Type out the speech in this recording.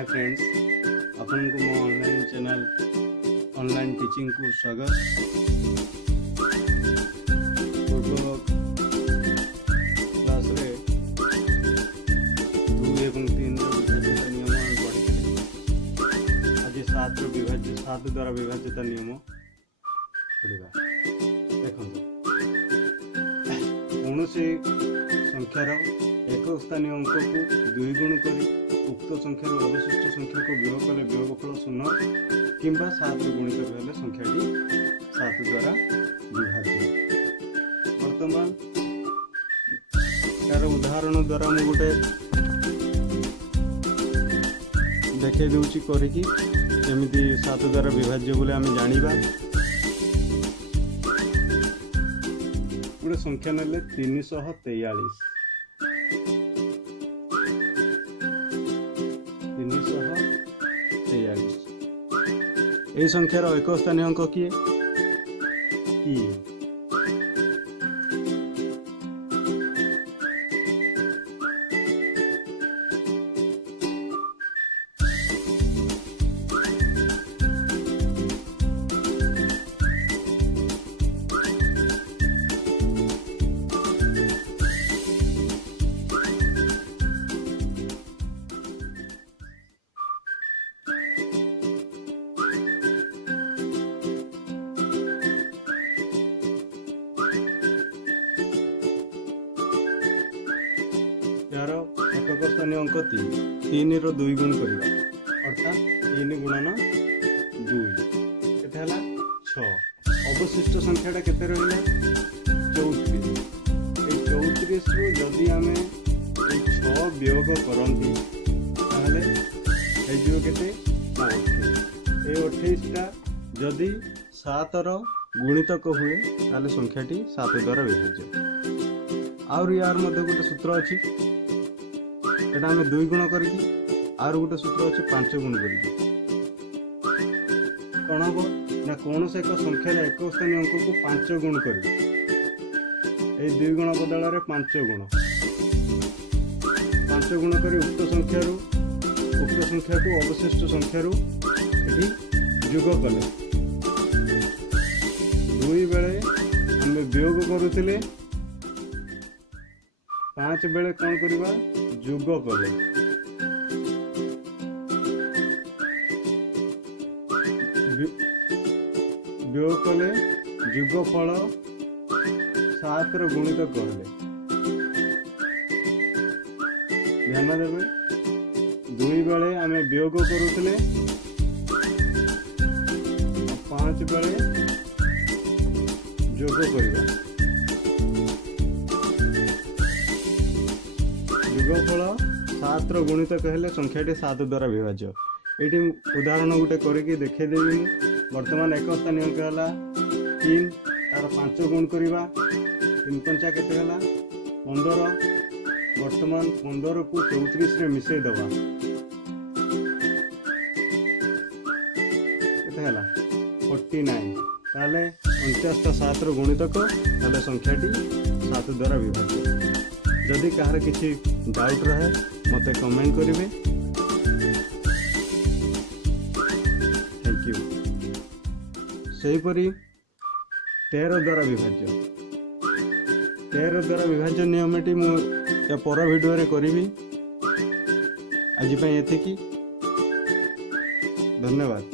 Hi friends, अपन को मो online channel online teaching को स्वागत। पूर्व क्लास रे 2 एवं 3 विभाज्यता नियम पढ़ी। आज 7 द्वारा विभाज्यता नियम पढ़ा। देखो कौन संख्यार एक स्थानीय अंक को 2 गुण करी उक्त संख्यार अवशिष्ट संख्या को वियोग कले वियोगफल 0 किंबा 7 गुणित हेले संख्याटी 7 द्वारा विभाज्य। वर्तमान यार उदाहरण द्वारा मु गोटे देखे दूची करिकी केमिति 7 द्वारा विभाज्य बोले आमे जानिबा। गोटे संख्या नेले 343 এই সংখ্যার এক স্থানীয় অঙ্ক কি? यार एকক स्थानीय अंक 3 रो 2 गुण करबा अर्थात 3 गुणन 2 केते हला 6। अवशिष्ट संख्याटा केते रहिला 34। ए 34 रो जदी हमें 6 वियोग करंती ताहले ए जो केते 28। ए 28 टा जदी 7 रो गुणितक हुए ताहले संख्याटी 7 द्वारा विभाज्य। और यार मध्ये गोटे सूत्र अछि एटा हमें 2 गुण करी आर गोटे सूत्र अच्छे 5 गुण करी कौन हम ना कौन से एक संख्यार एक स्थानीय अंक को 5 गुण करी 2 गुण बदल में 5 गुण करी उक्त संख्या को अवशिष्ट संख्या जोग कले 2 बेले आम वियोग करुले 5 बेले कौन करवा जोग कले वियोग कले जोगफल 7 रो गुणित कहले। ध्यान देवे 2 बेले आम वियोग करुले 5 बेले जोग करवा जोगफल 7 रो गुणित कहले संख्याटी 7 द्वारा विभाज्य। ये उदाहरण गोटे करके देखेदेवी। वर्तमान एक स्थानीय अंक है 3 तार 5 गुण करवा 3 पंचा केते हला 15। वर्तमान 15 को 34 रे मिसई दबा केते हला 49 ताले 49 टा 7 रो गुणितक ताले संख्याटी 7 द्वारा विभाज्य। जदि कहार किसी डाउट रहे मते कमेंट करिवे। Thank you. सेहीपरि 13 द्वारा विभाज्य 13 द्वारा विभाज्य नियमटी मु या पर वीडियो रे करिवी। आज पई एतिकी। धन्यवाद।